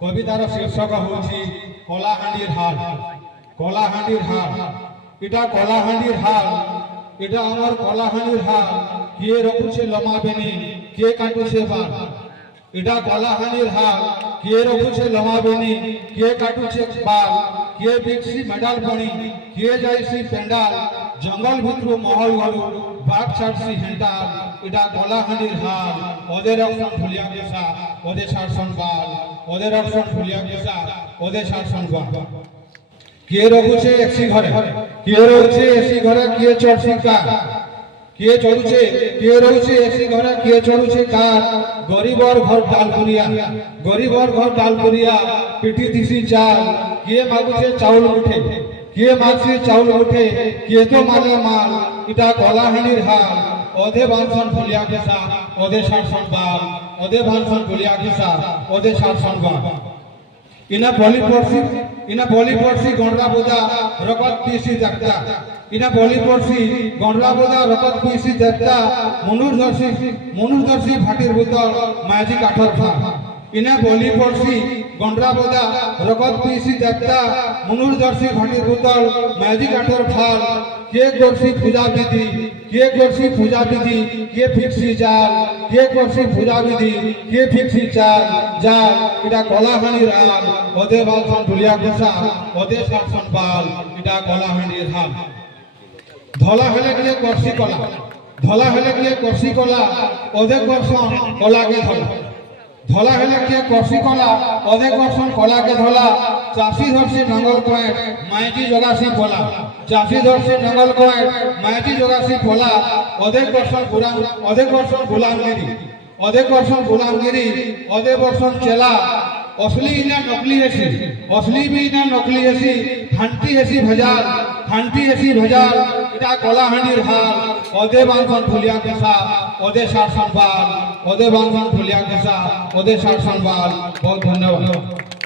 কবিতার শীর্ষক হচ্ছে কলাহান্ডির হাল। কলাহান্ডির হাল, এটা কলাহান্ডির হাল, এটা আমার কলাহান্ডির হাল। কে রখুছে লমাবেনি, কে কাটুছে বাল। এটা কলাহান্ডির হাল, কে রখুছে লমাবেনি, কে কাটুছে বাল। কে বিকছি মেডাল বনি, কে যাইছি পেন্ডাল। জঙ্গল ভিতরু মহল ঘরু, বাঘ ছাড়ছি হেন্টাল। এটা কলাহান্ডির হাল, ওদের অপশন ভুলিয়া গেছা, ওদের শাসন বাল। ওদের অপশন ভুলিয়া গেছা, ওদের শাসন বাল। কে রখুছে এসি ঘরে, কে রয়েছে এসি ঘরে, কে চড়ছি কার। কে চড়ুছে, কে রয়েছে এসি ঘরে, কে চড়ুছে কার। গরিবর ঘর ডাল করিয়া, গরিবর ঘর ডাল করিয়া, পিটি দিছি চাল। কে মাগুছে চাউল উঠে, কে মাগছে চাউল উঠে, কে তো মানে মাল। এটা কলাহান্ডির হাল, ওদের বাঞ্ছন ভুলিয়া গেছা, ওদের শাসন বাল। ওদের বাঞ্ছন ভুলিয়া গেছা, ওদের শাসন বাল। ইনা বলি পড়ছি গন্ডা বোঝা রকত পিসি দেবতা। ইনা বলি পড়ছি গন্ডা বোঝা রকত পিসি দেবতা। মনুর ধরছি ভাটির বোতল মাঝি কাঠর খা। ইনা বলি পড়ছি গন্ডা বোঝা রকত পিসি দেবতা। মনুর ধরছি ভাটির বোতল মাঝি কাঠর খাল। কে করছি পূজা বিধি, কে করছি পূজা বিধি, কে ফিক্সি জাল। কে করছি পূজা বিধি, কে ফিক্সি চাল জাল। এটা কলাহান্ডির হাল, ওদের বালসন ভুলিয়া গেছা, ওদের শাসন বাল। এটা কলাহান্ডির হাল। ধলা হলে গিয়ে করছি কলা, ধলা হলে গিয়ে করছি কলা, ওদের করছন কলাকে ধলা। ধলা হলে গিয়ে করছি কলা, ওদের করছন কলাকে ধলা। চাষি ধরছি নঙ্গল কয়েক, মাইজি জগাছি পলা। চাষি ধরছি নঙ্গল কয়েক, মাইজি জগাছি পলা। ওদের করছন গোলামগিরি, ওদের করছন গোলামগিরি, ওদের করছন চেলা। असली ना नकली ऐसी, असली भी ना नकली ऐसी। खांटी ऐसी भजार, खांटी ऐसी भजार। इटा कलाहांडिर हाल, ओदे बांधन भुलिया गेसा, ओदे शासन बाल। ओदे बांधन भुलिया गेसा, ओदे शासन बाल। बहुत धन्यवाद।